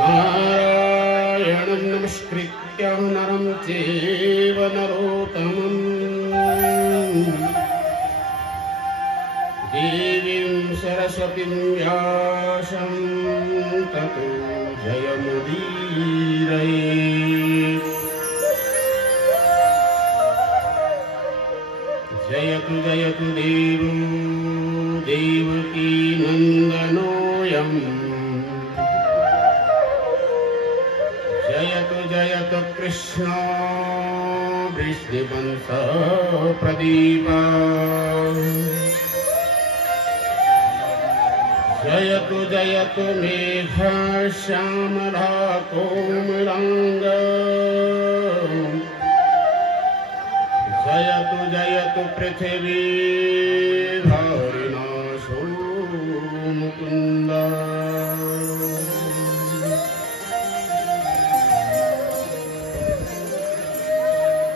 नारायणं नमस्कृत्य नरं चैव नरोत्तमं देवीं सरस्वतीं व्यासं ततो जयमुदीरयेत्। जयतु जयतु देवो देवकी नन्दनोऽयम्। जयतु जयतु कृष्ण वृष्णिवंश प्रदीपा। जयतु जयतु मेघश्यामला कोमलांग। जयतु जयतु पृथिवी हरिनाशो मुकुन्द।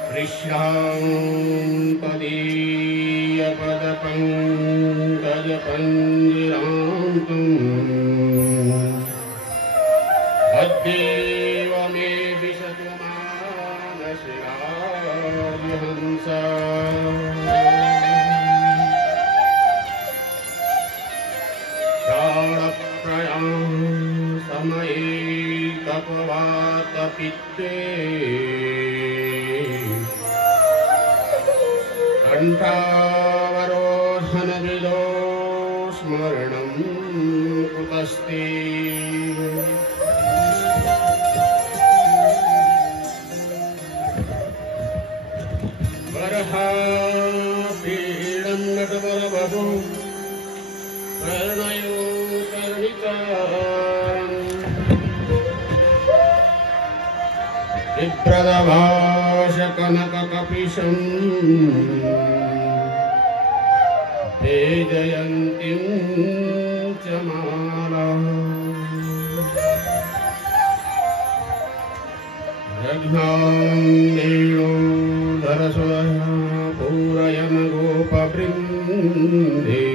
कृष्णं तदीयपदपङ्कजपञ्जरान्तुं अद्यैव मे विशतु मानसे राजहंस। प्राणप्रयां समये तपवातपित्ते कंठावरोधनविदो स्मरणं कुतस्ते। बर्हापीडं नटवरवधू कर्णयो कर्णिकारम् विप्रदभाषकनककपिशम् वेदयन्तीं च माला। रघ्नान्देणो धरसुरः पूरयन् गोपवृन्दे।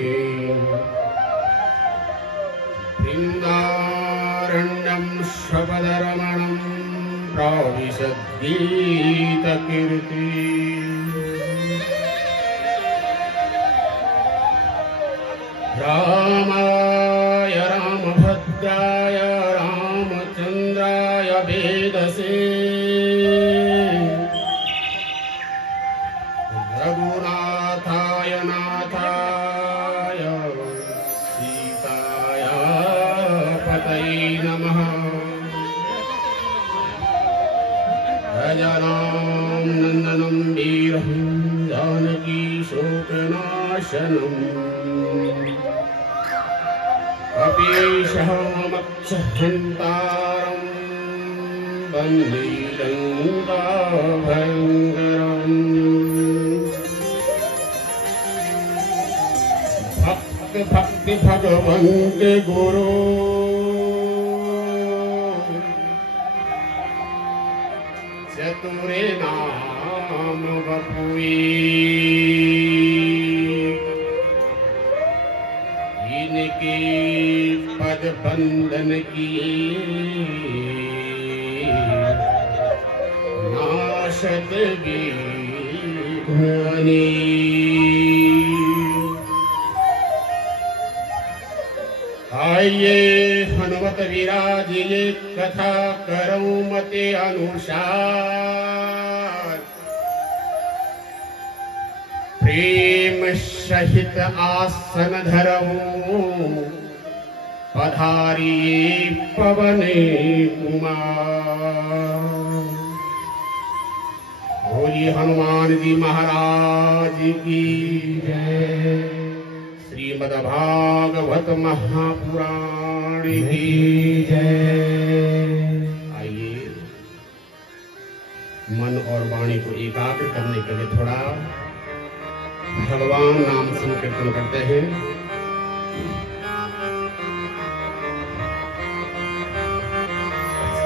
वृन्दारण्यं शपदरमणं प्राविशद्गीतकीर्ति। रामाय रामभद्राय रामचन्द्राय वेदसे। रघुनाथाय नाथाय सीताय पतये नमः। भजनां नन्दनं वीरं जानकी शोकनाशनम्। कपीशमक्षहन्तारं वन्दे लङ्काभयङ्करम्। भक्ति भगवन्त गुरु चतुरे नाम बपुई। इनके पद बंधन की नाशत विघ्नि। आइए हनुमत विराजिए कथा करूं मते अनुसार। प्रेम सहित आसन धरऊं पधारिए पवने कुमार। बोलिए हनुमान जी महाराज की जय। श्रीमद्भागवत महापुराण की जय। आइए मन और वाणी को एकाग्र करने के लिए थोड़ा भगवान नाम संकीर्तन करते हैं।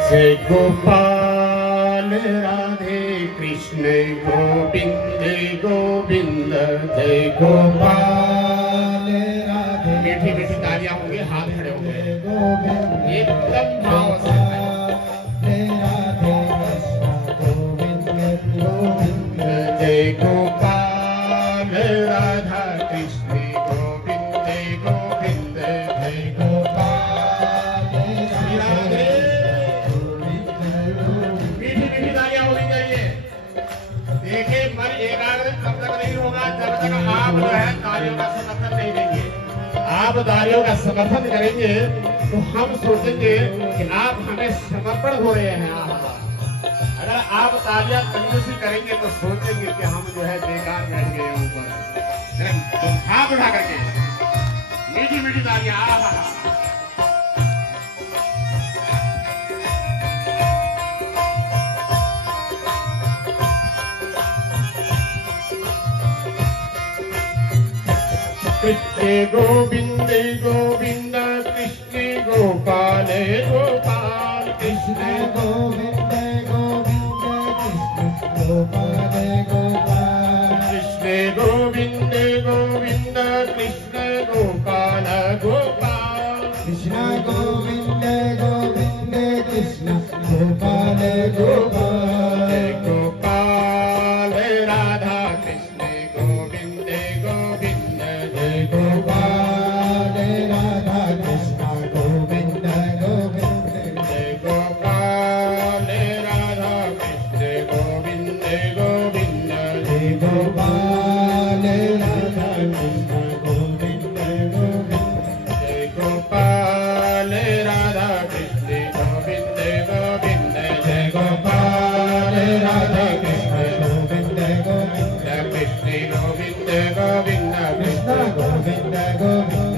जय गोपाल राधे कृष्ण गोविंद गोविंद। जय गोपाल राधे। मीठी मीठी तालियां होंगी, हाथ खड़े होंगे, एकदम भाव से। दारियों का समर्थन करेंगे तो हम सोचेंगे कि आप हमें समर्पण हो रहे हैं। अगर आप तालियां कंजूसी करेंगे तो सोचेंगे कि हम जो है बेकार बैठ गए ऊपर। तो हाथ उठा करके मीठी मीठी तालियां। कृष्ण गोविंद गोविंद कृष्ण गोपाल गोपाल कृष्ण गोविंद गोविंद कृष्ण गोपाल गोपाल कृष्ण गोविंद गोविंद कृष्ण गोपाल गोपाल कृष्ण गोविंद गोविंद कृष्ण गोपाल गोपाल गोपाल राधा कृष्ण गोविंद गोविंद जय गोपाल राधा कृष्ण गोविंद गोविंद जय गोपाल राधा कृष्ण गोविंद गोविंद जय गोपाल राधा कृष्ण गोविंद गोविंद जय गोपाल राधा कृष्ण गोविंद गोविंद जय गोपाल राधा कृष्ण गोविंद गोविंद कृष्ण गोविंद गोविंद कृष्ण गोविंद गोविंद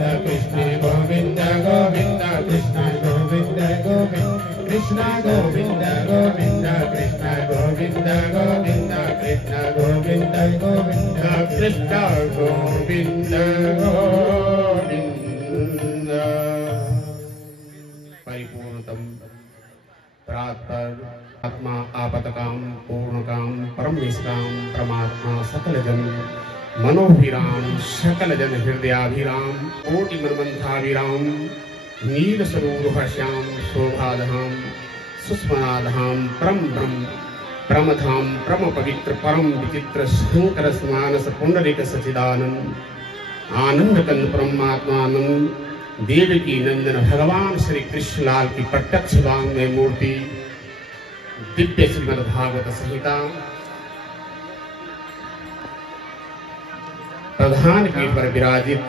कृष्ण गोविंद गोविंद कृष्ण गोविंद गोविंद कृष्ण गोविंद गोविंद कृष्ण गोविंद गोविंद कृष्ण गोविंद गोविंद कृष्ण गोविंद गोविंद। परिपूर्णतम प्रातः आत्मा आपतकाम पूर्णकाम परम निष्काम परमात्मा सकल जन मनोभिराम सकल जन हृदयाभिराम कोटि मनमंथाभिराम नील सरोवर श्याम शोभाधाम सुस्मनाधाम परम ब्रह्म परमधाम परम पवित्र परम विचित्र शंकर मानस पुंडरीक सचिदानंद आनंद कंद परमात्मानंद देवकी नंदन भगवान श्री कृष्ण लाल की प्रत्यक्ष वांग्मय मूर्ति दिव्य श्रीमद् भागवत संहिता प्रधान पीठ पर विराजित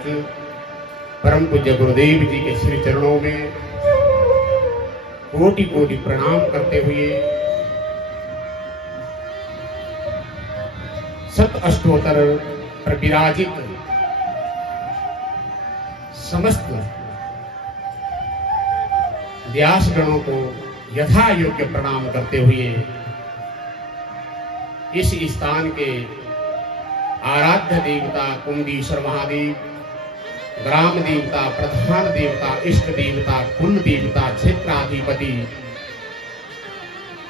परम पूज्य गुरुदेव जी के श्री चरणों में कोटि कोटि प्रणाम करते हुए सत अष्टोत्तर पर विराजित समस्त व्यास गणों को यथा योग्य प्रणाम करते हुए इस स्थान के आराध्य देवता कुंडीश्वर महादेव, ग्राम देवता, प्रधान देवता, इष्ट देवता, कुल देवता, क्षेत्राधिपति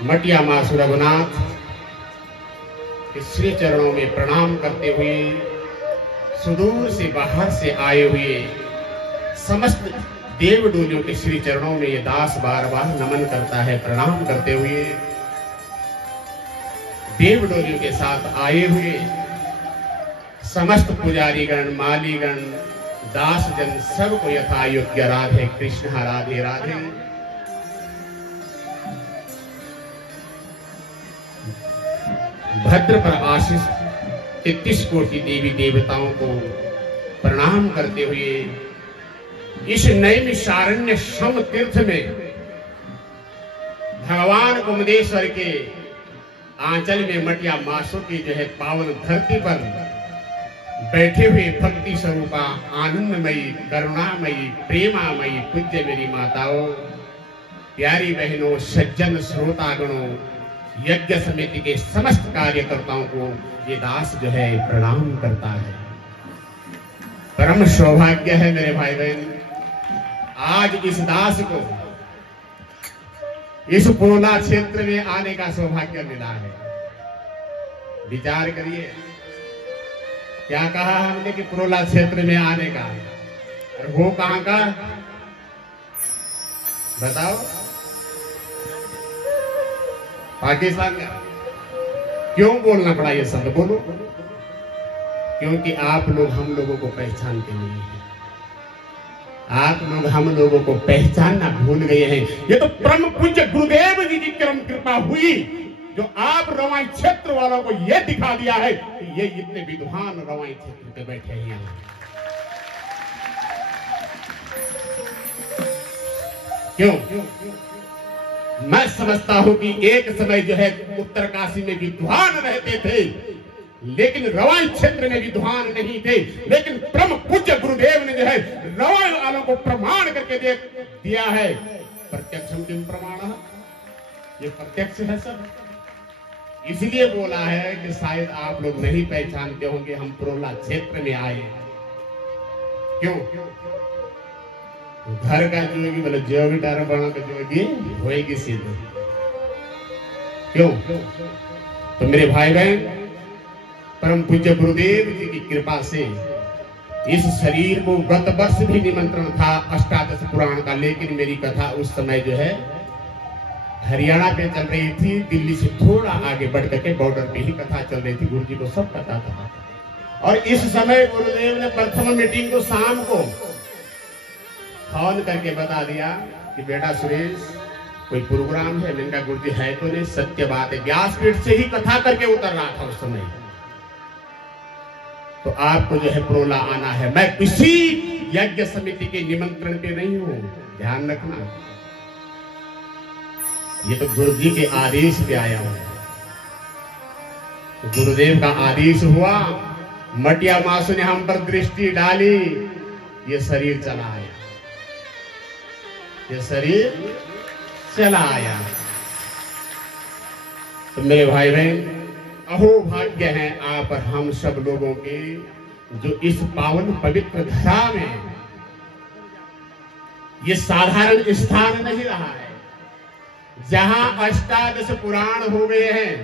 मटिया मासु रघुनाथ के श्री चरणों में प्रणाम करते हुए सुदूर से बाहर से आए हुए समस्त देव डोलियों के श्री चरणों में ये दास बार बार नमन करता है। प्रणाम करते हुए देव डोलियों के साथ आए हुए समस्त पुजारीगण, मालीगण, दास जन सबको यथा योग्य राधे कृष्ण राधे राधे। भद्र पर आशीष 33 कोटि देवी देवताओं को प्रणाम करते हुए इस नैमिषारण्य शम तीर्थ में भगवान कुमुदेश्वर के आंचल में मटिया मासों की जो है पावन धरती पर बैठे हुए भक्ति स्वरूपा आनंदमयी, करुणामयी, प्रेमामयी पूज्य मेरी माताओं, प्यारी बहनों, सज्जन श्रोतागणों, यज्ञ समिति के समस्त कार्यकर्ताओं को ये दास जो है प्रणाम करता है। परम सौभाग्य है मेरे भाई बहन, आज इस दास को इस पुरोला क्षेत्र में आने का सौभाग्य मिला है। विचार करिए, क्या कहा हमने कि पुरोला क्षेत्र में आने का, और वो कहां का बताओ? पाकिस्तान का। क्यों बोलना पड़ा ये शब्द? बोलो। क्योंकि आप लोग हम लोगों को पहचानते नहीं हैं। आप लोग हम लोगों को पहचानना भूल गए हैं। ये तो परम पूज्य गुरुदेव जी की परम कृपा हुई जो आप रवाई क्षेत्र वालों को यह दिखा दिया है कि ये इतने विद्वान रवाई क्षेत्र पे बैठे हैं। क्यों? मैं समझता हूं कि एक समय जो है उत्तरकाशी में विद्वान रहते थे, लेकिन रवाई क्षेत्र में विद्वान नहीं थे। लेकिन परम पूज्य गुरुदेव ने जो है रवाई वालों को प्रमाण करके दिया है। प्रत्यक्षम किम प्रमाण, ये प्रत्यक्ष है सब। इसलिए बोला है कि शायद आप लोग नहीं पहचानते होंगे, हम प्रोला क्षेत्र में आए। क्यों? घर का जोगी बोले जोगी डारा बना का जोगी होएगी सीधे। क्यों? तो मेरे भाई बहन, परम पूज्य गुरुदेव जी की कृपा से इस शरीर को गत वर्ष भी निमंत्रण था अष्टादश पुराण का, लेकिन मेरी कथा उस समय जो है हरियाणा पे चल रही थी, दिल्ली से थोड़ा आगे बढ़ करके बॉर्डर पे ही कथा चल रही थी। गुरु जी को सब पता था। और इस समय गुरुदेव ने प्रथम मीटिंग को शाम को फोन करके बता दिया कि बेटा सुरेश कोई प्रोग्राम है। मैंने कहा गुरु जी है तो नहीं, सत्य बात है, व्यासपीठ से ही कथा करके उतर रहा था उस समय। तो आपको जो है प्रोला आना है। मैं किसी यज्ञ समिति के निमंत्रण पे नहीं हूं, ध्यान रखना। ये तो गुरु जी के आदेश पे आया हूं। तो गुरुदेव का आदेश हुआ, मटिया मासु ने हम पर दृष्टि डाली, ये शरीर चला आया, ये शरीर चला आया। तो मेरे भाई बहन, अहो भाग्य है आप हम सब लोगों के, जो इस पावन पवित्र धरा में ये साधारण स्थान नहीं रहा है, जहां अष्टादश पुराण हो गए हैं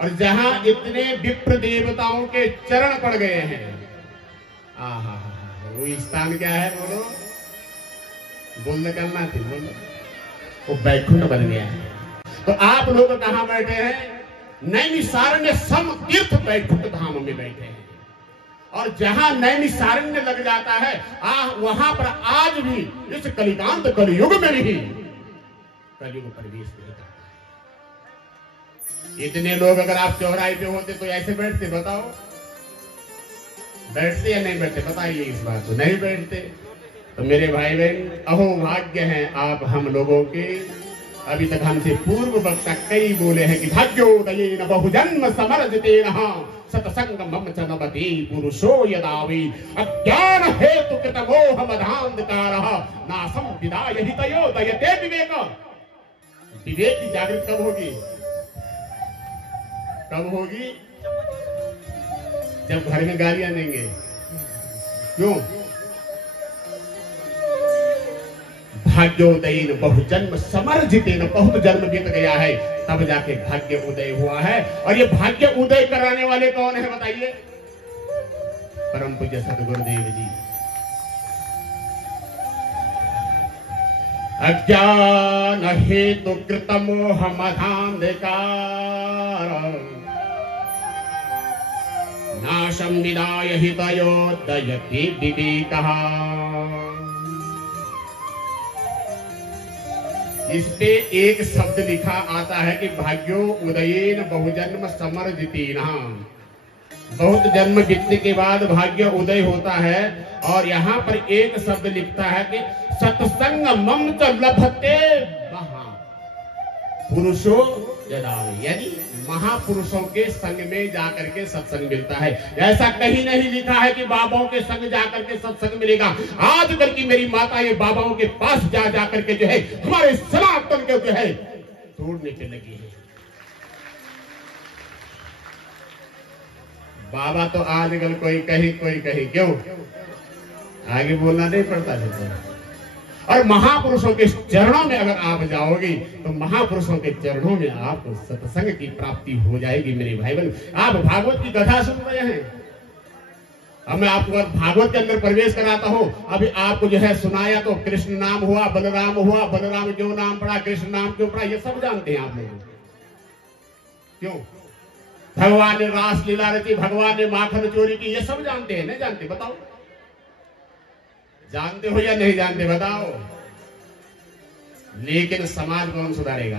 और जहां इतने विप्र देवताओं के चरण पड़ गए हैं। आहा, वो स्थान क्या है? बोलो, बोलने करना थी, बोलो। वो बैकुंठ बन गया है। तो आप लोग कहां बैठे हैं? नैमिषारण्य सम तीर्थ बैकुंठ धाम में बैठे हैं। और जहां नैमिषारण्य लग जाता है वहां पर आज भी इस कलिकांत कलयुग में भी कलयुग प्रवेश नहीं करता। इतने लोग अगर आप चौराहे पे होते तो ऐसे बैठते? बताओ, बैठते या नहीं बैठते? बताइए इस बात को। नहीं बैठते। तो मेरे भाई बहन, अहो भाग्य हैं आप हम लोगों के। अभी तक हमसे पूर्व वक्ता कई बोले हैं कि भाग्योदयेन बहुजन्म समर्जितेन सतसंगम मम च नमति पुरुषो यदावि अज्ञान हेतु कृत मोह मदांधकारः नासं विदाय हितयो दयते विवेक। विवेक की जागृत कब होगी? कब होगी? जब घर में गालियां देंगे। क्यों? भाग्योदयेन बहुजन्म समर्जितेन, बहुत जन्म बीत गया है तब जाके भाग्य उदय हुआ है। और ये भाग्य उदय कराने वाले कौन है बताइए? परम पूज्य सद्गुरुदेव जी। अज्ञान हेतु कृत मोह मदांधकार नाशं विदाय हितयो दयते विवेकः। इस पे एक शब्द लिखा आता है कि भाग्यो उदयेन बहुजन्म समर्जितेन, बहुत जन्म बीतने के बाद भाग्य उदय होता है। और यहाँ पर एक शब्द लिखता है कि सत्संग मम च लभते पुरुषो यदावि, यानी महापुरुषों के संग में जाकर के सत्संग मिलता है। ऐसा कहीं नहीं लिखा है कि बाबाओं के संग जाकर के सत्संग मिलेगा। आजकल की मेरी माताएं बाबाओं के पास जा जाकर के जो है हमारे सनातन के जो है तोड़ने पे लगी है। बाबा तो आजकल कोई कहीं क्यों आगे बोलना नहीं पड़ता है। और महापुरुषों के चरणों में अगर आप जाओगे तो महापुरुषों के चरणों में आपको सत्संग की प्राप्ति हो जाएगी। मेरे भाई बहन, आप भागवत की कथा सुन रहे हैं। अब मैं आपको भागवत के अंदर प्रवेश कराता हूं। अभी आपको जो है सुनाया तो कृष्ण नाम हुआ, बलराम क्यों नाम पड़ा, कृष्ण नाम क्यों पड़ा, ये सब जानते हैं आप लोग। क्यों? भगवान ने रास लीला रची, भगवान ने माखन चोरी की, ये सब जानते हैं। नहीं जानते? बताओ, जानते हो या नहीं जानते? बताओ। लेकिन समाज कौन सुधारेगा?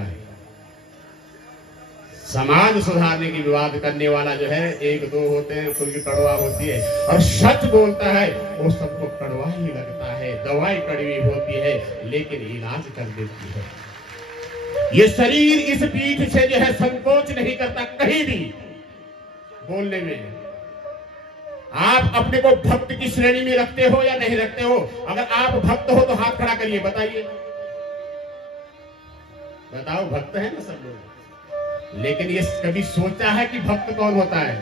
समाज सुधारने की विवाद करने वाला जो है एक दो होते हैं, उनकी कड़वा होती है, और सच बोलता है वो सबको कड़वा ही लगता है। दवाई कड़वी होती है लेकिन इलाज कर देती है। ये शरीर इस पीठ से जो है संकोच नहीं करता कहीं भी बोलने में। आप अपने को भक्त की श्रेणी में रखते हो या नहीं रखते हो? अगर आप भक्त हो तो हाथ खड़ा करिए, बताइए, बताओ। भक्त है ना सब लोग, लेकिन ये कभी सोचा है कि भक्त कौन होता है?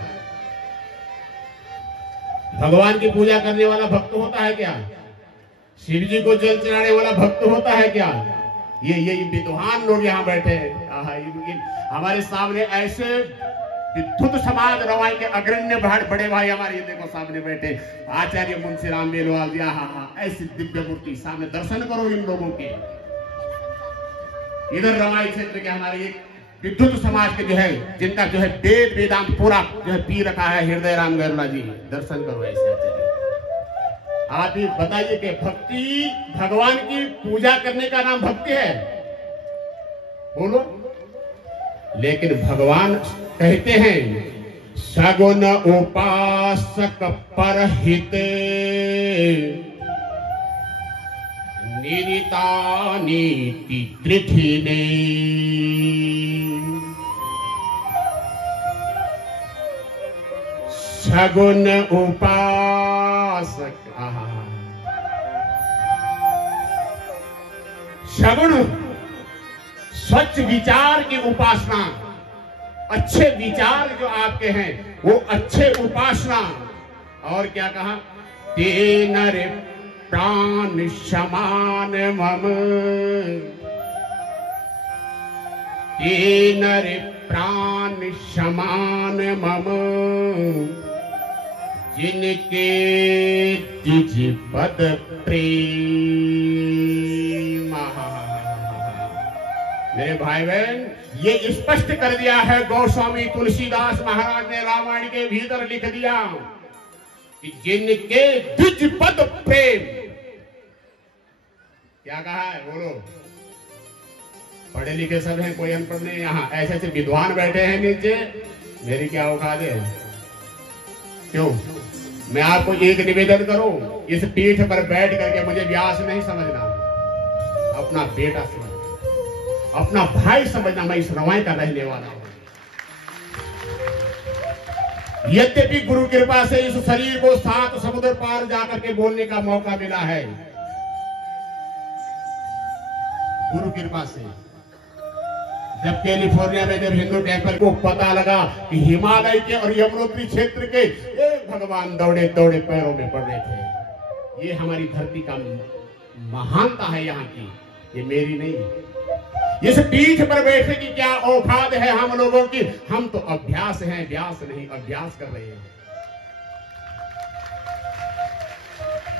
भगवान की पूजा करने वाला भक्त होता है क्या? शिव जी को जल चढ़ाने वाला भक्त होता है क्या? ये विद्वान लोग यहाँ बैठे हैं, हमारे सामने ऐसे विद्युत समाज रवाई के अग्रण्य बड़े भाई हमारे देखो सामने बैठे, आचार्य मुंशीराम मेलवाल जी, ऐसी दिव्य मूर्ति सामने। दर्शन करो इन लोगों के। इधर रवाई क्षेत्र के हमारे एक विद्युत समाज के जो है, जिनका जो है वेद वेदांत पूरा जो है पी रखा है, हृदय राम गैरला जी, दर्शन करो ऐसे आचार्य। आप ही बताइए कि भक्ति, भगवान की पूजा करने का नाम भक्ति है? बोलो। लेकिन भगवान कहते हैं सगुन उपासक परहित निरिता नीति त्रिठिने। सगुन उपासक, सगुण स्वच्छ विचार की उपासना, अच्छे विचार जो आपके हैं वो अच्छे उपासना। और क्या कहा? ते नर प्राण समान मम, ते नर प्राण समान मम, जिनके तिज पद प्रेम। मेरे भाई बहन, ये स्पष्ट कर दिया है गोस्वामी तुलसीदास महाराज ने, रामायण के भीतर लिख दिया कि जिनके द्विज पद प्रेम। क्या कहा है? बोलो। पढ़े लिखे सब हैं, कोई अनपढ़ नहीं यहाँ। ऐसे ऐसे विद्वान बैठे हैं नीचे, मेरी क्या औकात है? क्यों? मैं आपको एक निवेदन करूं, इस पीठ पर बैठ करके मुझे व्यास नहीं समझना, अपना बेटा समझना, अपना भाई समझना। मैं इस रवाई का रहने वाला हूं। यद्यपि गुरु कृपा से इस शरीर को 7 समुद्र पार जाकर के बोलने का मौका मिला है, गुरु कृपा से। जब कैलिफोर्निया में जब हिंदू टेम्पल को पता लगा कि हिमालय के और यमुनोत्री क्षेत्र के एक भगवान दौड़े दौड़े पैरों में पड़ रहे थे। ये हमारी धरती का महानता है यहाँ की, ये मेरी नहीं। इस पीठ पर बैठने की क्या औकात है हम लोगों की? हम तो अभ्यास हैं, व्यास नहीं, अभ्यास कर रहे हैं।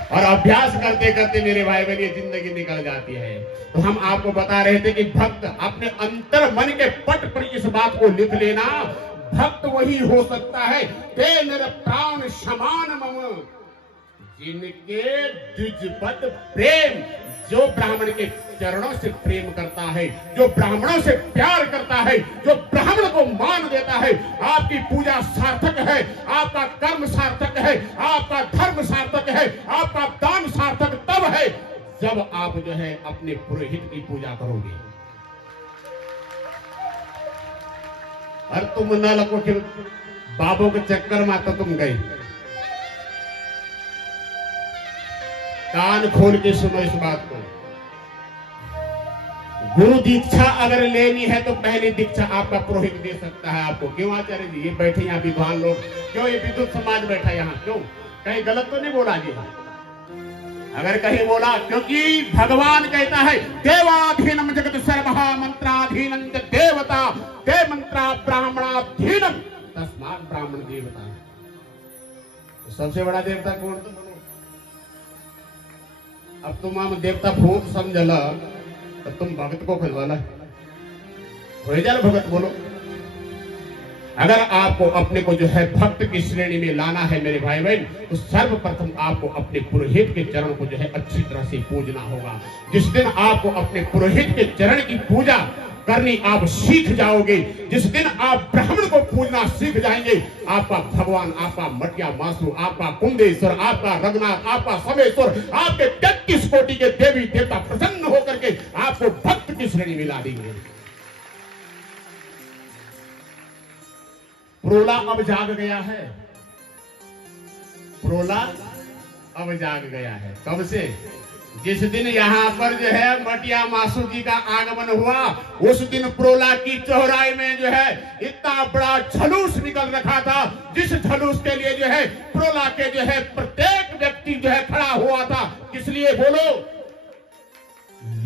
और अभ्यास करते करते मेरे भाई बहन ये जिंदगी निकल जाती है। तो हम आपको बता रहे थे कि भक्त अपने अंतर मन के पट पर इस बात को लिख लेना, भक्त वही हो सकता है ते मेरे प्राण समान मम, जिनके द्विजपद प्रेम। जो ब्राह्मण के चरणों से प्रेम करता है, जो ब्राह्मणों से प्यार करता है, जो ब्राह्मण को मान देता है, आपकी पूजा सार्थक है, आपका कर्म सार्थक है, आपका धर्म सार्थक है, आपका दान सार्थक तब है जब आप जो है अपने पुरोहित की पूजा करोगे। और तुम न लगो कि बाबों के चक्कर में तो तुम गए। कान खोल के सुनो इस बात को। गुरु दीक्षा अगर लेनी है तो पहली दीक्षा आपका पुरोहित दे सकता है आपको। क्यों आचार्य जी? ये बैठे यहाँ विद्वान लोग, क्यों ये विद्युत समाज बैठा यहाँ? क्यों? कहीं गलत तो नहीं बोला जी? अगर कहीं बोला, क्योंकि भगवान कहता है देवाधीनम जगत सर्वहा मंत्राधीनम देवता ते मंत्रा ब्राह्मणाधीनम तस्मात् ब्राह्मण देवता। तो सबसे बड़ा देवता कौन? तो बोलो। अब तुम हम देवता भूत समझला, तो तुम भगत को खिलवाना हो जाए भगत। बोलो। अगर आपको अपने को जो है भक्त की श्रेणी में लाना है मेरे भाई बहन, तो सर्वप्रथम आपको अपने पुरोहित के चरण को जो है अच्छी तरह से पूजना होगा। जिस दिन आपको अपने पुरोहित के चरण की पूजा करनी आप सीख जाओगे, जिस दिन आप ब्राह्मण को पूजना सीख जाएंगे, आपका भगवान, आपका मटिया मासू, आपका कुंदेश्वर, आपका रघुनाथ, आपका समेश्वर, आपके 33 कोटि के देवी देवता प्रसन्न होकर के आपको भक्त की श्रेणी मिला देंगे। प्रोला अब जाग गया है, प्रोला अब जाग गया है। कब से? जिस दिन यहाँ पर जो है मटिया मासू जी का आगमन हुआ, उस दिन प्रोला की चौराहे में जो है इतना बड़ा झलूस निकल रखा था, जिस झलूस के लिए जो है प्रोला के जो है प्रत्येक व्यक्ति जो है खड़ा हुआ था। किस लिए बोलो?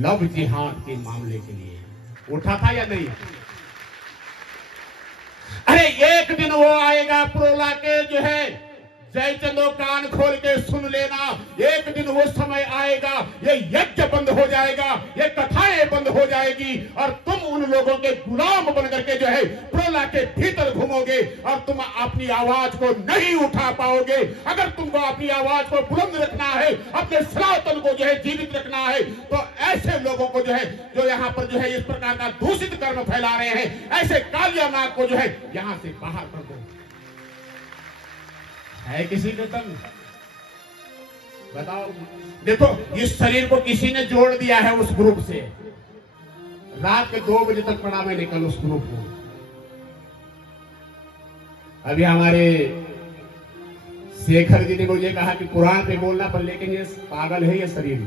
लव जिहाद के मामले के लिए उठा था या नहीं? अरे एक दिन वो आएगा प्रोला के जो है जय चंदो, कान खोल के सुन लेना, एक दिन वो समय आएगा, ये यज्ञ बंद हो जाएगा, ये कथाएं बंद हो जाएगी और तुम उन लोगों के गुलाम बन करके जो है प्रोला के भीतर घूमोगे और तुम अपनी आवाज को नहीं उठा पाओगे। अगर तुमको अपनी आवाज को बुलंद रखना है, अपने सनातन को जो है जीवित रखना है, तो ऐसे लोगों को जो है, जो यहाँ पर जो है इस प्रकार का दूषित कर्म फैला रहे हैं, ऐसे कालिया नाग को जो है यहाँ से बाहर कर दो। है किसी को तंग? बताओ। देखो, इस शरीर को किसी ने जोड़ दिया है उस ग्रुप से। रात के 2 बजे तक पड़ा मैं निकल उस ग्रुप को। अभी हमारे शेखर जी ने मुझे कहा कि कुरान पे बोलना, पर लेकिन ये पागल है ये शरीर।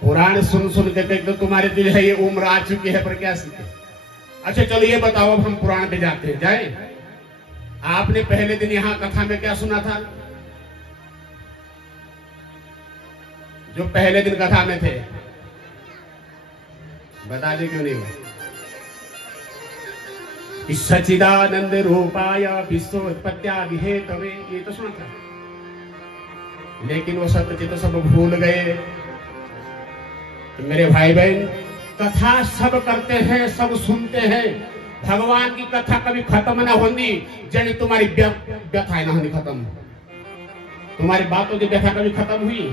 कुरान सुन सुन के तो तुम्हारे दिल है ये उम्र आ चुकी है, पर क्या सीखे? अच्छा चलो ये बताओ, अब हम कुरान पे जाते हैं, जाए। आपने पहले दिन यहां कथा में क्या सुना था? जो पहले दिन कथा में थे, बता दे क्यों नहीं? इस सच्चिदानंद रूपाय विश्वोत्पत्त्यादि हेतवे, ये तो सुना था, लेकिन वो सत्य तो सब भूल गए। तो मेरे भाई बहन, कथा सब करते हैं, सब सुनते हैं, भगवान की कथा कभी खत्म ना होनी, जन तुम्हारी व्यथाएं ना होनी खत्म, तुम्हारी बातों की व्यथा कभी खत्म हुई,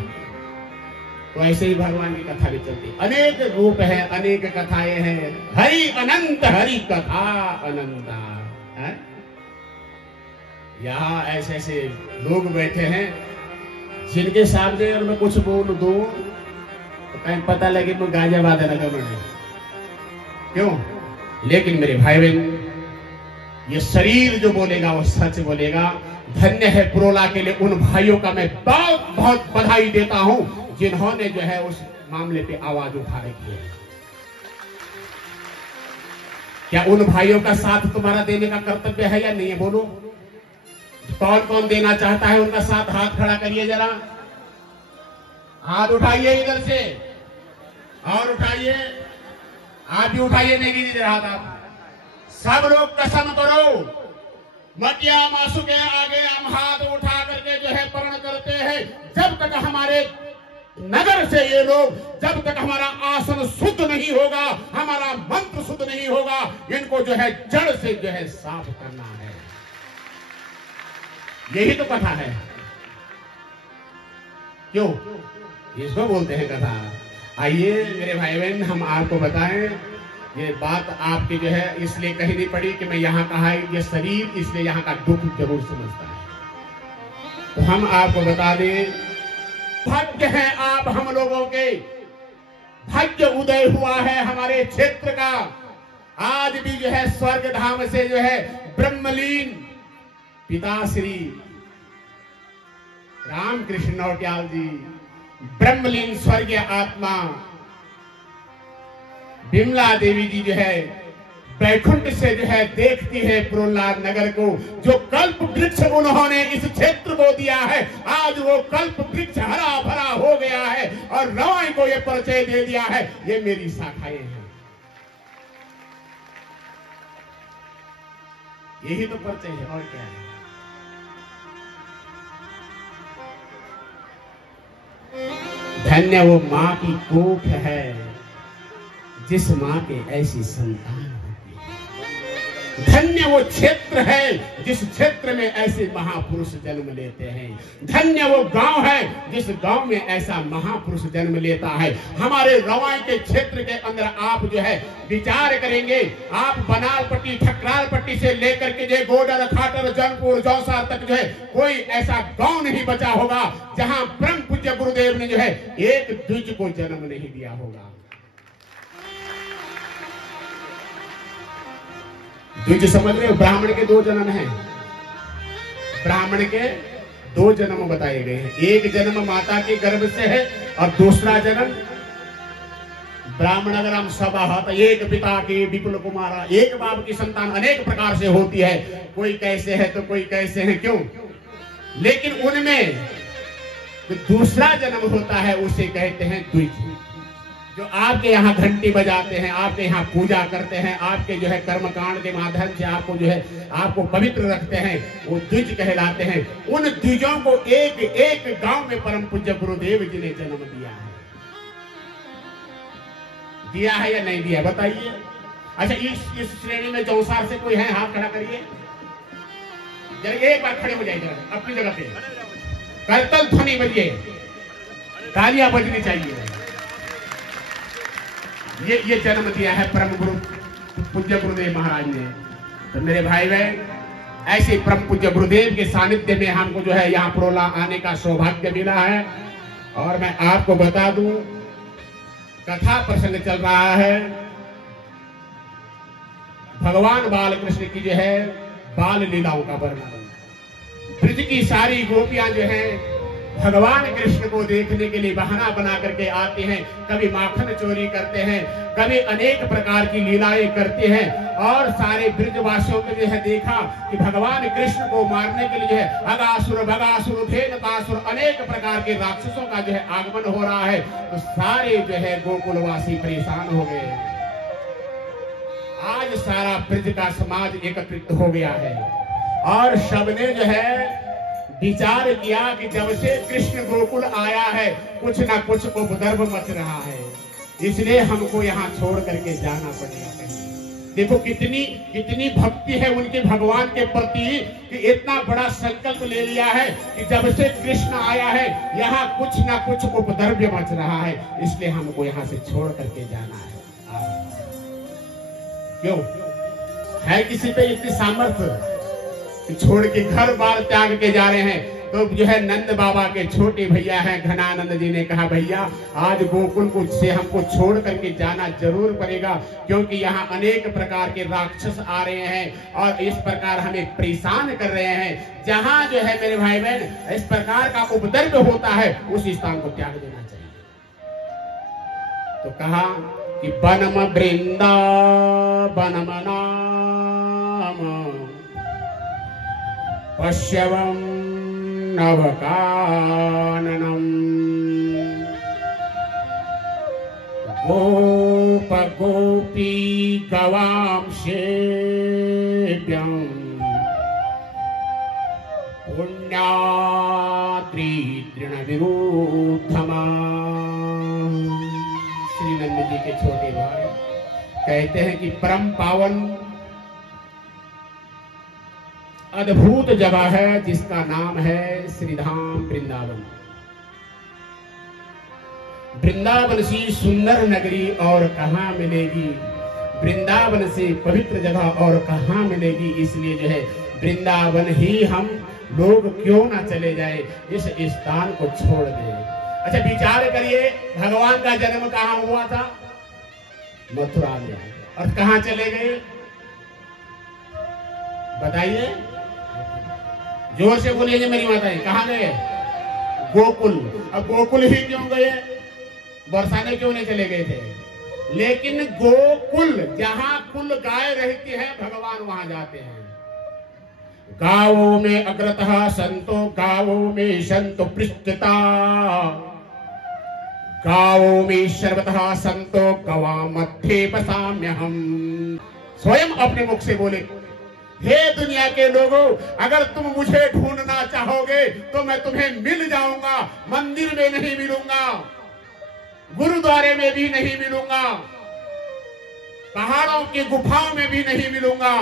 तो ऐसे ही भगवान की कथा भी चलती। अनेक रूप है, अनेक कथाएं हैं, हरि अनंत, हरि कथा अनंता है। यहाँ ऐसे ऐसे लोग बैठे हैं जिनके सामने और मैं कुछ बोल दूं तो कहीं पता लगे मैं गांजा बांधा लगा मैंने, क्यों? लेकिन मेरे भाई बहन, ये शरीर जो बोलेगा वो सच बोलेगा। धन्य है प्रोला के लिए उन भाइयों का मैं बहुत बहुत बधाई देता हूं जिन्होंने जो है उस मामले पे आवाज उठा रखी है। क्या उन भाइयों का साथ तुम्हारा देने का कर्तव्य है या नहीं है? बोलो, कौन कौन देना चाहता है उनका साथ? हाथ खड़ा करिए जरा, हाथ उठाइए इधर से, और उठाइए, आप भी उठाइए, नहीं कीजिए हाथ। आप सब लोग कसम करो, मटिया मासू के आगे हम हाथ उठा करके जो है प्रण करते हैं, जब तक हमारे नगर से ये लोग, जब तक हमारा आसन शुद्ध नहीं होगा, हमारा मंत्र शुद्ध नहीं होगा, इनको जो है जड़ से जो है साफ करना है। यही तो कथा है। क्यों इसको बोलते हैं कथा? आइए मेरे भाई बहन, हम आपको बताएं, ये बात आपकी जो है इसलिए कही नहीं पड़ी कि मैं यहाँ कहा ये शरीर इसलिए यहाँ का दुख जरूर समझता है। तो हम आपको बता दें, भाग्य है आप हम लोगों के, भाग्य उदय हुआ है हमारे क्षेत्र का। आज भी जो है स्वर्ग धाम से जो है ब्रह्मलीन पिताश्री रामकृष्ण नौटियाल जी, ब्रह्मलीन स्वर्गीय आत्मा बिमला देवी जी जो है बैकुंठ से जो है देखती है प्रहलाद नगर को। जो कल्प वृक्ष उन्होंने इस क्षेत्र को दिया है, आज वो कल्प वृक्ष हरा भरा हो गया है और रवाई को ये परिचय दे दिया है, ये मेरी शाखाएं हैं। यही तो परिचय है, और क्या है? धन्य वो माँ की कोख है जिस माँ के ऐसी संतान होती है। धन्य वो क्षेत्र है जिस क्षेत्र में ऐसे महापुरुष जन्म लेते हैं। धन्य वो गांव है जिस गांव में ऐसा महापुरुष जन्म लेता है। हमारे रवाई के क्षेत्र के अंदर आप जो है विचार करेंगे, आप बनालपट्टी ठकरालपट्टी से लेकर के जो गोडर खाटर जौनपुर जौसार तक जो है कोई ऐसा गांव नहीं बचा होगा जहां परम पूज्य गुरुदेव ने जो है एक द्विज को जन्म नहीं दिया होगा। द्विज समझ रहे हो? ब्राह्मण के दो जन्म हैं। ब्राह्मण के दो जन्म बताए गए हैं। एक जन्म माता के गर्भ से है और दूसरा जन्म ब्राह्मण अगर हम सब तो एक पिता की विपुल कुमारा, एक बाप की संतान अनेक प्रकार से होती है। कोई कैसे है तो कोई कैसे है, क्यों? लेकिन उनमें दूसरा जन्म होता है, उसे कहते हैं द्विज। जो आपके यहाँ घंटी बजाते हैं, आपके यहाँ पूजा करते हैं, आपके जो है कर्मकांड के माध्यम से आपको जो है आपको पवित्र रखते हैं, वो द्विज कहलाते हैं। उन द्विजों को एक एक गांव में परम पूज्य गुरुदेव जी ने जन्म दिया है या नहीं दिया, बताइए। अच्छा, इस श्रेणी में जौसार से कोई है? हाथ खड़ा करिए जरा, एक बार खड़े हो जाइए जरा अपनी जगह पे। करतल ध्वनि बजिए, तालियां बजनी चाहिए। ये जन्म दिया है परम गुरु पूज्य गुरुदेव महाराज ने। तो मेरे भाई बहन, ऐसे परम पूज्य गुरुदेव के सानिध्य में हमको जो है यहाँ प्रोला आने का सौभाग्य मिला है। और मैं आपको बता दूं, कथा प्रसंग चल रहा है। भगवान बाल कृष्ण की जो है बाल लीलाओं का वर्णन। ब्रज की सारी गोपियां जो है भगवान कृष्ण को देखने के लिए बहाना बना करके आते हैं। कभी माखन चोरी करते हैं, कभी अनेक प्रकार की लीलाएं करते हैं। और सारे ब्रजवासियों ने जो है देखा कि भगवान कृष्ण को मारने के लिए अगासुर भगासुर धेनुकासुर अनेक प्रकार के राक्षसों का जो है आगमन हो रहा है। तो सारे जो है गोकुलवासी परेशान हो गए। आज सारा ब्रज का समाज एकत्रित हो गया है और सबने जो है विचार किया कि जब से कृष्ण गोकुल आया है कुछ ना कुछ उपद्रव मच रहा है, इसलिए हमको यहाँ छोड़ करके जाना पड़ेगा कहीं। देखो कितनी भक्ति है उनके भगवान के प्रति कि इतना बड़ा संकल्प ले लिया है कि जब से कृष्ण आया है यहाँ कुछ ना कुछ उपद्रव मच रहा है, इसलिए हमको यहाँ से छोड़ करके जाना है। क्यों है किसी पे इतनी सामर्थ्य छोड़ के घर बार त्याग के जा रहे हैं? तो जो है नंद बाबा के छोटे भैया हैं घनानंद जी ने कहा, भैया आज गोकुल को से हमको छोड़ करके जाना जरूर पड़ेगा, क्योंकि यहाँ अनेक प्रकार के राक्षस आ रहे हैं और इस प्रकार हमें परेशान कर रहे हैं। जहाँ जो है मेरे भाई बहन इस प्रकार का उपद्रव होता है उस स्थान को त्याग देना चाहिए। तो कहा कि बनम वृंदा बनम नाम पश्यवं नवकाननम् गोप गोपी गवां सेव्यं पुण्याद्रि तृणविरुद्धमा। श्री नंद जी के छोटे भाई कहते हैं कि परम पावन अद्भुत जगह है जिसका नाम है श्रीधाम वृंदावन। वृंदावन सी सुंदर नगरी और कहाँ मिलेगी, वृंदावन से पवित्र जगह और कहाँ मिलेगी। इसलिए जो है वृंदावन ही हम लोग क्यों ना चले जाए, इस स्थान को छोड़ दें। अच्छा विचार करिए, भगवान का जन्म कहाँ हुआ था? मथुरा में। और कहाँ चले गए बताइए? जोर से बोलिए मेरी माताएं, कहाँ गए? गोकुल। अब गोकुल ही क्यों गए? बरसाने क्यों नहीं चले गए थे? लेकिन गोकुल जहाँ कुल गाय रहती है भगवान वहां जाते हैं। गावों में अग्रतः संतो गावों में संतो पृष्ठता, गावों में सर्वतः संतो गवा मध्य बसाम्यहम। स्वयं अपने मुख से बोले, हे दुनिया के लोगों, अगर तुम मुझे ढूंढना चाहोगे तो मैं तुम्हें मिल जाऊंगा। मंदिर में नहीं मिलूंगा, गुरुद्वारे में भी नहीं मिलूंगा, पहाड़ों की गुफाओं में भी नहीं मिलूंगा।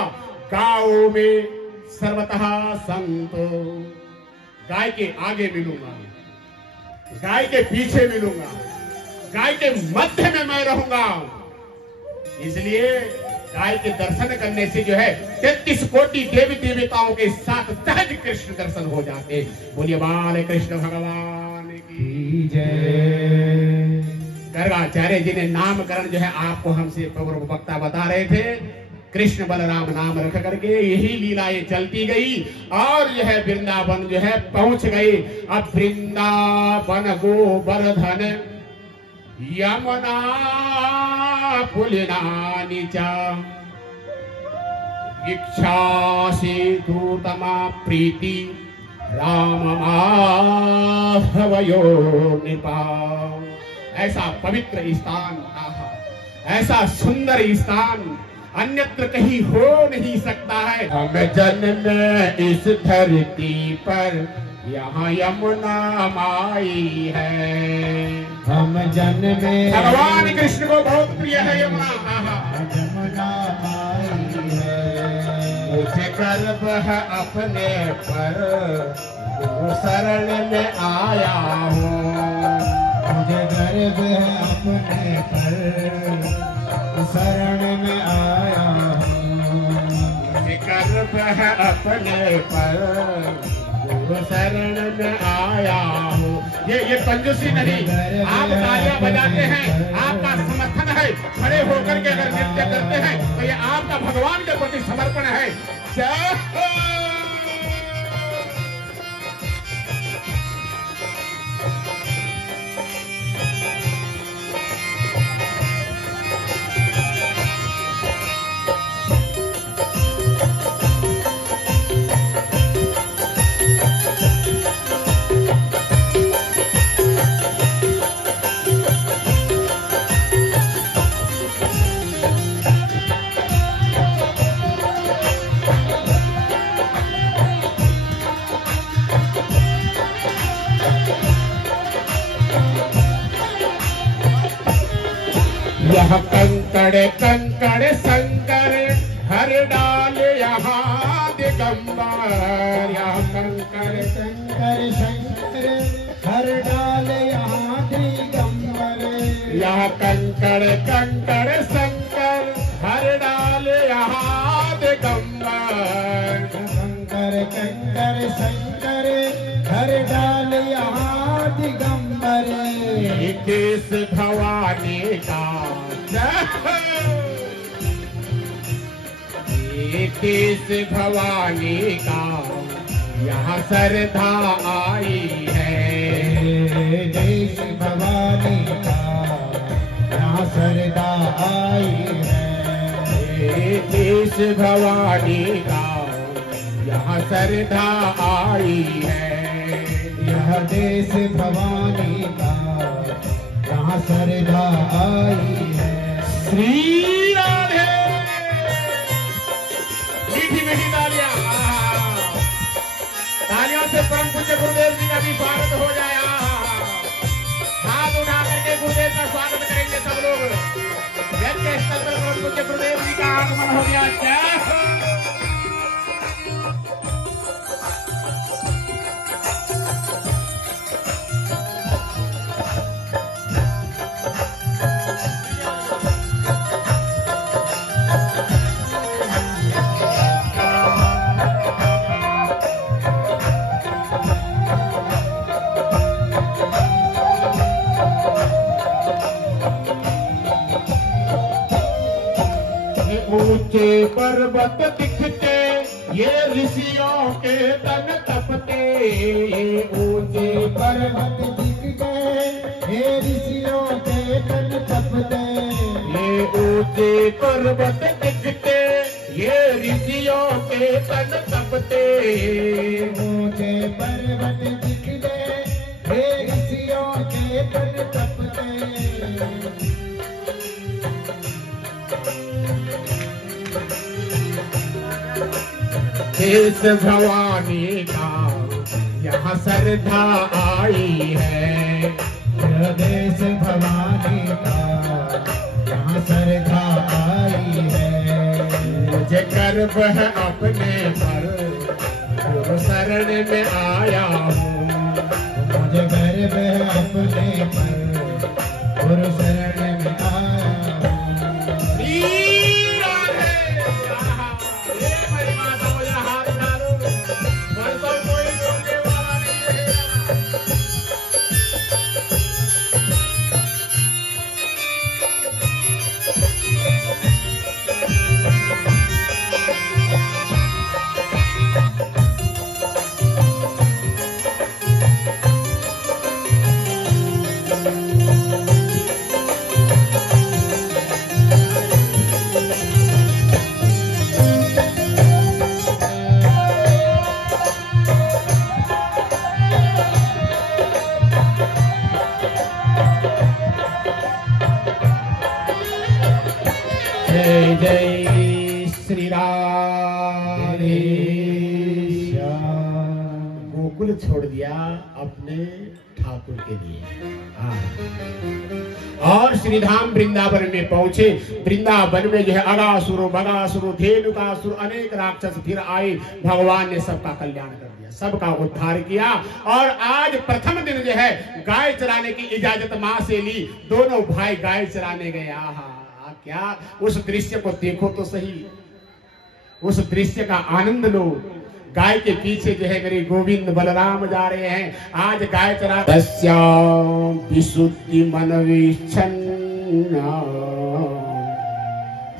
गाँव में सर्वतः संत। गाय के आगे मिलूंगा, गाय के पीछे मिलूंगा, गाय के मध्य में मैं रहूंगा। इसलिए गाय के दर्शन करने से जो है 33 कोटि देवी देवताओं के साथ सहज कृष्ण दर्शन हो जाते। बोलिए बाल कृष्ण भगवान की जय। गर्गाचार्य जी ने नामकरण जो है आपको हमसे वक्ता बता रहे थे। कृष्ण बलराम नाम रख करके यही लीलाएं चलती गई और जो है वृंदावन जो है पहुंच गई। अब वृंदावन गोवर्धन यमुना पुलिना नीचा इच्छा से दूतमा प्रीति राम माधवयो नृपा। ऐसा पवित्र स्थान, ऐसा सुंदर स्थान अन्यत्र कहीं हो नहीं सकता है। हम जन्म इस धरती पर यहाँ यमुना माई है। हम जन्म भगवान कृष्ण को बहुत प्रिय है यमुना। यमुना माई है। मुझे गर्व है अपने पर, वो शरण में आया हूँ। मुझे गर्व है अपने पर, शरण में आया हूँ। मुझे गर्व है अपने पर, वो शरण में आया हूँ। ये कंजूसी नहीं, आप तालियां बजाते हैं, आपका समर्थन है, खड़े होकर के अगर नृत्य करते हैं तो ये आपका भगवान के प्रति समर्पण है। जय हो। यह कंकड़ कंकड़ शंकर हर डाल यहाँ दिगंबर। यह कंकड़ शंकर शंकर हर डाल यहाँ दिगंबर। यह कंकड़ कंकड़ शंकर हर डाल यहाँ दिगंबर। शंकर कंकर शंकर हर डाल यहाँ दिगंबर। देश भवानी का देश भवानी का यहाँ श्रद्धा आई है। देश भवानी का यहाँ श्रद्धा आई है। देश भवानी का यहाँ श्रद्धा आई है। यह देश भवानी का यहाँ श्रद्धा आई है। श्री राधे। मीठी मीठी तालियां, तालियों से परम पूज्य गुरुदेव जी का भी स्वागत हो जाए। हाथ उठा करके गुरुदेव का स्वागत करेंगे सब लोग। यज्ञ स्थल पर परम पूज्य गुरुदेव जी का आगमन हो गया। जय हो। ऊंचे पर्वत दिखते ये ऋषियों के तन तपते। ऊंचे पर्वत दिखते हे ऋषियों के तन तपते। ये ऊंचे पर्वत दिखते ये ऋषियों के तन तपते। ऊंचे पर्वत दिखते हे ऋषियों के तन तपते। देश भवानी का यहाँ श्रद्धा आई है। देश भवानी का यहाँ श्रद्धा आई है। मुझे कर गर्व है अपने पर, गुरु शरण में आया हूँ। मुझे गर्व है अपने पर, गुरु शरण में आया हूँ। श्री राधे। ये मेरी माता मुझे हाथ डालो, पर तो कोई रोने वाला नहीं रहेगा। जय जय श्री राधे। गोकुल छोड़ दिया अपने ठाकुर के लिए। और श्रीधाम वृंदावन में पहुंचे। वृंदावन में जो है अगासुर बगासुर धेनुकासुर अनेक राक्षस फिर आए। भगवान ने सबका कल्याण कर दिया, सबका उद्धार किया। और आज प्रथम दिन जो है गाय चराने की इजाजत मां से ली। दोनों भाई गाय चराने गए। क्या उस दृश्य को देखो तो सही, उस दृश्य का आनंद लो। गाय के पीछे जो है मेरे गोविंद बलराम जा रहे हैं। आज गाय चरा तस्याम विशुद्धि मनविच्छन्न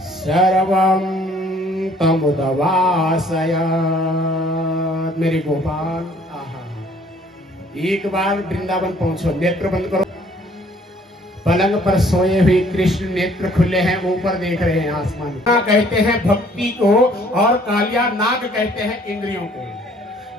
सर्वं तमुदवासया। मेरे गोपाल एक बार वृंदावन पहुंचो, नेत्र बंद करो। पलंग पर सोए हुए कृष्ण नेत्र खुले हैं, ऊपर देख रहे हैं आसमान। कहते हैं भक्ति को, और कालिया नाग कहते हैं इंद्रियों को।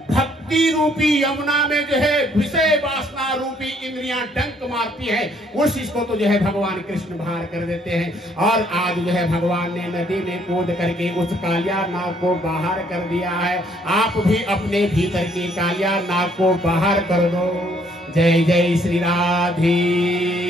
भक्ति रूपी यमुना में जो है विषय वासना रूपी इंद्रियां डंक मारती है, उस चीज को तो जो है भगवान कृष्ण बाहर कर देते हैं। और आज जो है भगवान ने नदी में कूद करके उस कालिया नाग को बाहर कर दिया है। आप भी अपने भीतर के कालिया नाग को बाहर कर दो। जय जय श्री राधे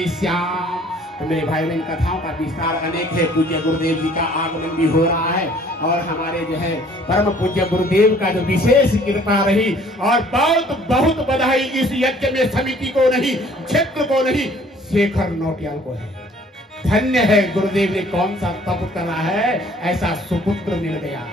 श्याम। तो मेरे भाई बहन कथाओं का विस्तार अनेक है। पूज्य गुरुदेव जी का आगमन भी हो रहा है, और हमारे जो है परम पूज्य गुरुदेव का जो विशेष कृपा रही। और बहुत बहुत बधाई इस यज्ञ में समिति को नहीं, क्षेत्र को नहीं, शेखर नौटियाल को है। धन्य है गुरुदेव ने कौन सा तप करा है, ऐसा सुपुत्र मिल गया।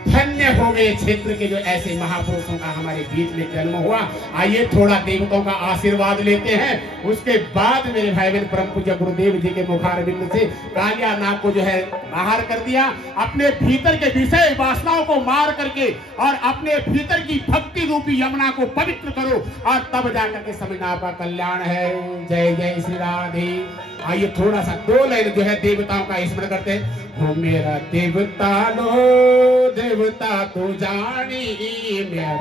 धन्य हो गए क्षेत्र के जो ऐसे महापुरुषों का हमारे बीच में जन्म हुआ। आइए थोड़ा देवताओं का आशीर्वाद लेते हैं, उसके बाद मेरे भाई बहन परम पूज्य गुरुदेव जी के मुखारविंद से कालिया नाग को जो है बाहर कर दिया। अपने भीतर के विषय वासनाओं को मार करके और अपने भीतर की भक्ति रूपी यमुना को पवित्र करो, और तब जाकर के समझना आपका कल्याण है। जय जय श्री राधे। आइए थोड़ा सा 2 लाइन जो है देवताओं का स्मरण करते हैं। हो मेरा देवता लो देवता तू जानी, मेरा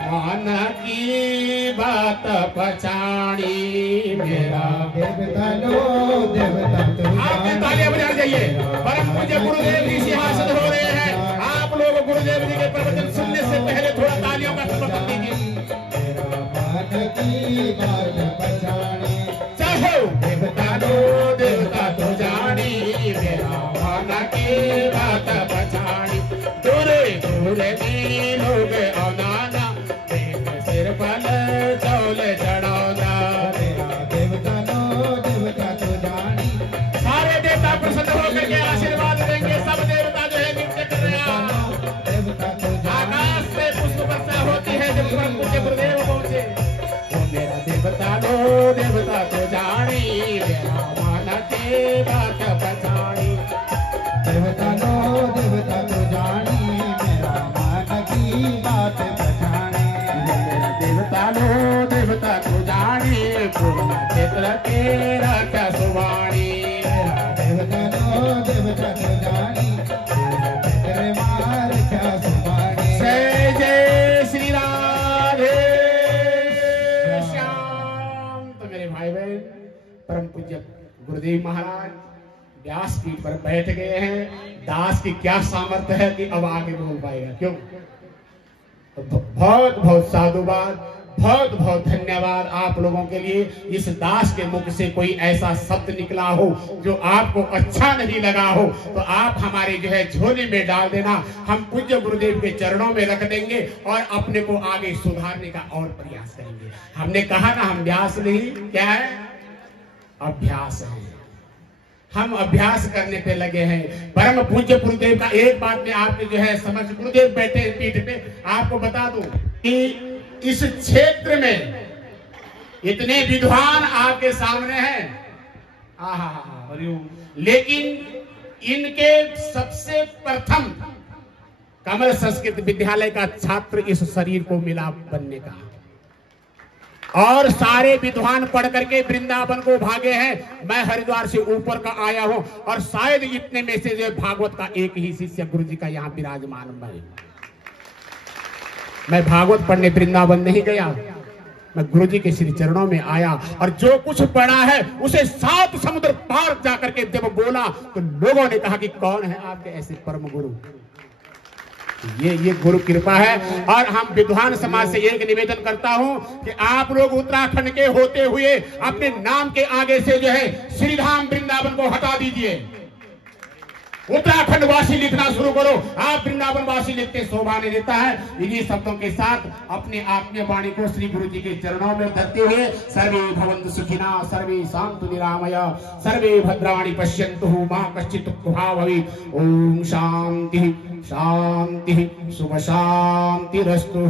मान की बात पहचानी। मेरा देवता लो देवता तू आपने तालियां बजा जाइए। परम पूज्य गुरुदेव जी सिंहासन हो रहे हैं। आप लोग गुरुदेव जी के प्रवचन सुनने से पहले थोड़ा तालियों का समर्थन दीजिए। मेरा मान की बात पहचानी। चाहो देवता लो देवता तो जानी, मेरा मान की बात पहचानी। दूरे दूरे में लोग औनाना, देख सिर पर चौल चढ़ाना। मेरा देवता लो देवता तो जानी। सारे देवता प्रसन्न होकर के आशीर्वाद देंगे। सब देवता जो है नृत्य कर रहे हैं। देवता तो आकाश से पुष्प वर्षा होती है जब परम पूज्य गुरुदेव पहुंचे। मेरा देवता लो देवता तो जानी, मेरा मान के बात पहचानी। देवता लो देवता तो जानी, मेरा मान की बात पहचानी। मेरा देवता लो देवता तो जानी, पूर्ण क्षेत्र के राजा सुवाणी। मेरा देवता लो देवता तो जानी, तेरे मार क्या सुबानी। जय जय श्री राधे श्याम। तो मेरे भाई बहन परम पूज्य गुरुदेव महाराज व्यासपीठ पर बैठ गए हैं। दास की क्या सामर्थ्य है कि अब आगे बोल पाएगा, क्यों? बहुत बहुत साधुवाद। बहुत बहुत धन्यवाद आप लोगों के लिए। इस दास के मुख से कोई ऐसा शब्द निकला हो जो आपको अच्छा नहीं लगा हो तो आप हमारे जो है झोले में डाल देना, हम पूज्य गुरुदेव के चरणों में रख देंगे और अपने को आगे सुधारने का और प्रयास करेंगे। हमने कहा ना हम व्यास नहीं, क्या है, अभ्यास है। हम अभ्यास करने पे लगे हैं। परम पूज्य गुरुदेव का एक बात में आपने जो है समझ, गुरुदेव बैठे पीठ पे, आपको बता दूं कि इस क्षेत्र में इतने विद्वान आपके सामने हैं, लेकिन इनके सबसे प्रथम कमल संस्कृत विद्यालय का छात्र इस शरीर को मिला बनने का, और सारे विद्वान पढ़ करके वृंदावन को भागे हैं। मैं हरिद्वार से ऊपर का आया हूं और शायद इतने में से जो भागवत का एक ही शिष्य गुरु जी का यहाँ विराजमान है। मैं भागवत पढ़ने वृंदावन नहीं गया, मैं गुरु जी के श्री चरणों में आया और जो कुछ पढ़ा है उसे 7 समुद्र पार जाकर के जब बोला तो लोगों ने कहा कि कौन है आपके ऐसे परम गुरु। ये गुरु कृपा है। और हम विद्वान समाज से एक निवेदन करता हूं कि आप लोग उत्तराखंड के होते हुए अपने नाम के आगे से जो है श्रीधाम वृंदावन को हटा दीजिए। उत्तराखंड वासी लिखना शुरू करो, आप वृंदावन वासी लिखते शोभा नहीं देता है। इन्हीं शब्दों के साथ अपने आत्मीय वाणी को श्री गुरु जी के चरणों में धरते हुए, सर्वे भवन्तु सुखिना, सर्वे सन्तु निरामय, सर्वे भद्राणि पश्यन्तु मा कश्चित् दुःखभाग् भवेत्। ओम शांति शांति शुभ शांतिरस्तु।